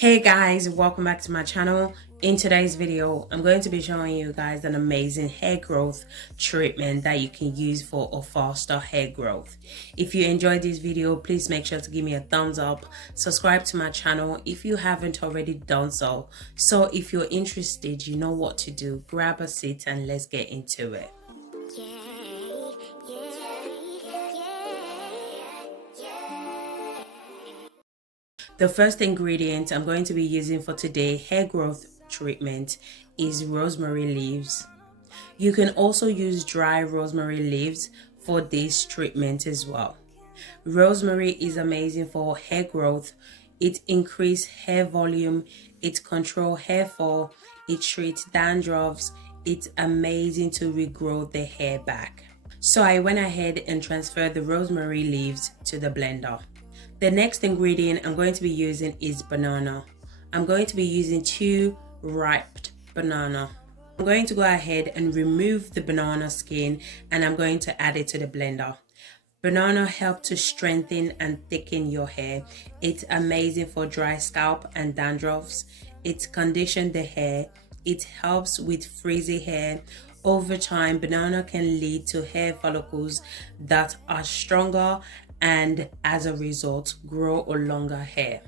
Hey guys, welcome back to my channel. In today's video, I'm going to be showing you guys an amazing hair growth treatment that you can use for a faster hair growth. If you enjoyed this video, please make sure to give me a thumbs up. Subscribe to my channel if you haven't already done so. So if you're interested, you know what to do. Grab a seat and let's get into it. The first ingredient I'm going to be using for today hair growth treatment is rosemary leaves. You can also use dry rosemary leaves for this treatment as well. Rosemary is amazing for hair growth. It increases hair volume, it controls hair fall, it treats dandruffs. It's amazing to regrow the hair back. So I went ahead and transferred the rosemary leaves to the blender. The next ingredient I'm going to be using is banana. I'm going to be using 2 ripe banana. I'm going to go ahead and remove the banana skin and I'm going to add it to the blender. Banana helps to strengthen and thicken your hair. It's amazing for dry scalp and dandruffs. It conditions the hair. It helps with frizzy hair. Over time, banana can lead to hair follicles that are stronger and as a result grow a longer hair.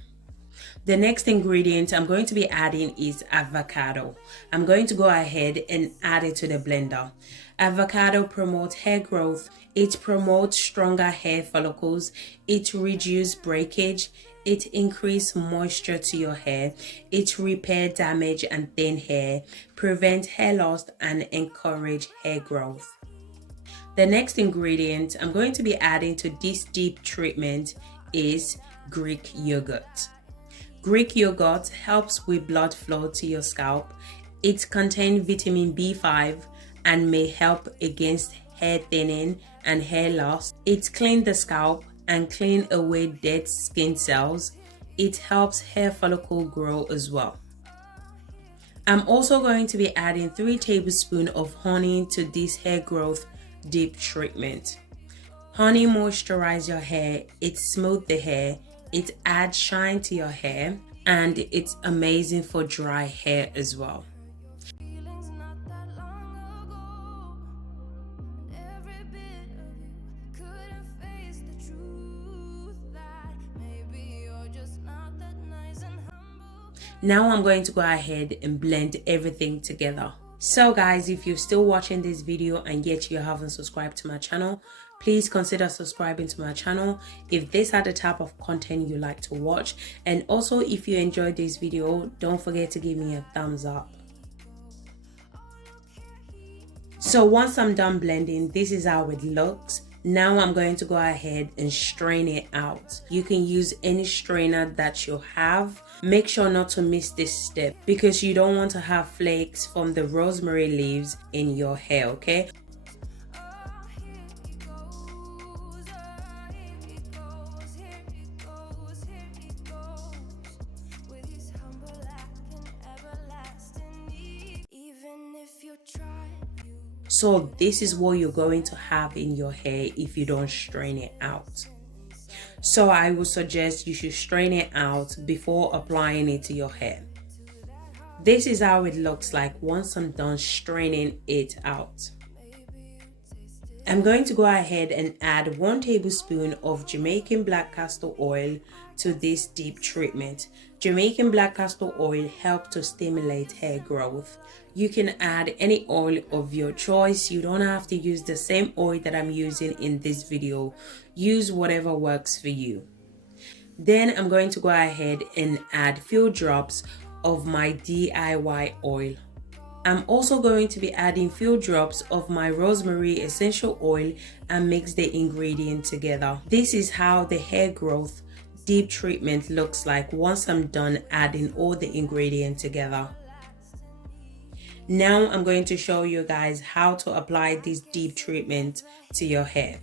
The next ingredient I'm going to be adding is avocado. I'm going to go ahead and add it to the blender. Avocado promotes hair growth. It promotes stronger hair follicles. It reduces breakage. It increases moisture to your hair. It repairs damage and thin hair, prevents hair loss and encourage hair growth. The next ingredient I'm going to be adding to this deep treatment is Greek yogurt. Greek yogurt helps with blood flow to your scalp. It contains vitamin B5 and may help against hair thinning and hair loss. It cleans the scalp and clean away dead skin cells. It helps hair follicle grow as well. I'm also going to be adding 3 tablespoons of honey to this hair growth deep treatment. Honey moisturizes your hair, it smooths the hair, it adds shine to your hair, and it's amazing for dry hair as well. Now I'm going to go ahead and blend everything together. So guys, if you're still watching this video and yet you haven't subscribed to my channel, please consider subscribing to my channel if these are the type of content you like to watch. And also, if you enjoyed this video, don't forget to give me a thumbs up. So once I'm done blending, this is how it looks. Now I'm going to go ahead and strain it out. You can use any strainer that you have. Make sure not to miss this step because you don't want to have flakes from the rosemary leaves in your hair, okay? So this is what you're going to have in your hair if you don't strain it out. So I would suggest you should strain it out before applying it to your hair. This is how it looks like once I'm done straining it out. I'm going to go ahead and add 1 tablespoon of Jamaican black castor oil to this deep treatment. Jamaican black castor oil helps to stimulate hair growth. You can add any oil of your choice. You don't have to use the same oil that I'm using in this video. Use whatever works for you. Then I'm going to go ahead and add few drops of my DIY oil. I'm also going to be adding few drops of my rosemary essential oil and mix the ingredient together. This is how the hair growth deep treatment looks like once I'm done adding all the ingredients together. Now I'm going to show you guys how to apply this deep treatment to your hair.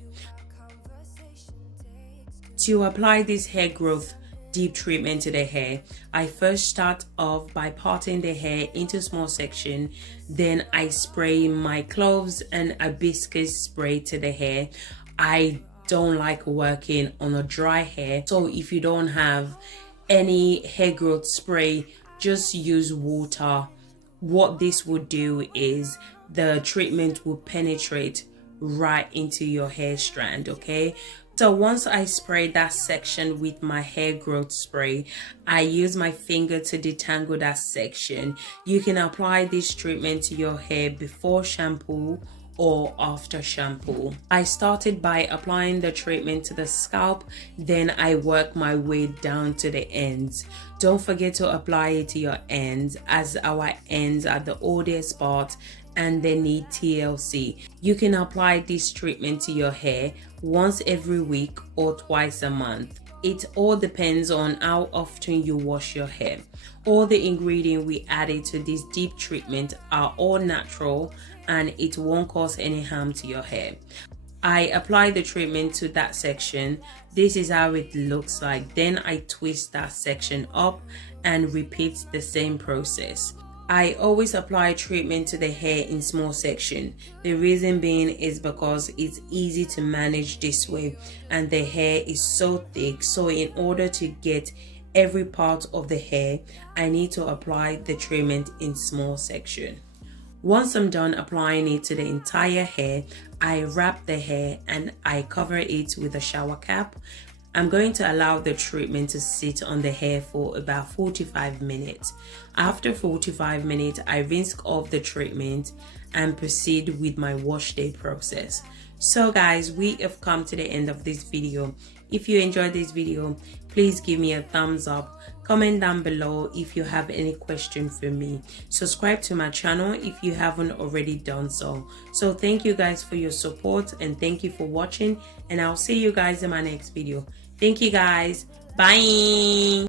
To apply this hair growth deep treatment to the hair, I first start off by parting the hair into small sections. Then I spray my cloves and hibiscus spray to the hair. I don't like working on a dry hair, so if you don't have any hair growth spray, just use water. What this would do is the treatment will penetrate right into your hair strand. Okay, so once I spray that section with my hair growth spray, I use my finger to detangle that section. You can apply this treatment to your hair before shampoo or after shampoo. I started by applying the treatment to the scalp, then I work my way down to the ends. Don't forget to apply it to your ends, as our ends are the oldest part and they need TLC. You can apply this treatment to your hair once every week or twice a month. It all depends on how often you wash your hair. All the ingredients we added to this deep treatment are all natural and it won't cause any harm to your hair. I apply the treatment to that section. This is how it looks like. Then I twist that section up and repeat the same process. I always apply treatment to the hair in small section. The reason being is because it's easy to manage this way and the hair is so thick. So in order to get every part of the hair, I need to apply the treatment in small section. Once I'm done applying it to the entire hair, I wrap the hair and I cover it with a shower cap. I'm going to allow the treatment to sit on the hair for about 45 minutes. After 45 minutes, I rinse off the treatment and proceed with my wash day process. So guys, we have come to the end of this video. If you enjoyed this video, please give me a thumbs up. Comment down below if you have any question for me. Subscribe to my channel if you haven't already done so. So thank you guys for your support and thank you for watching, and I'll see you guys in my next video. Thank you guys. Bye.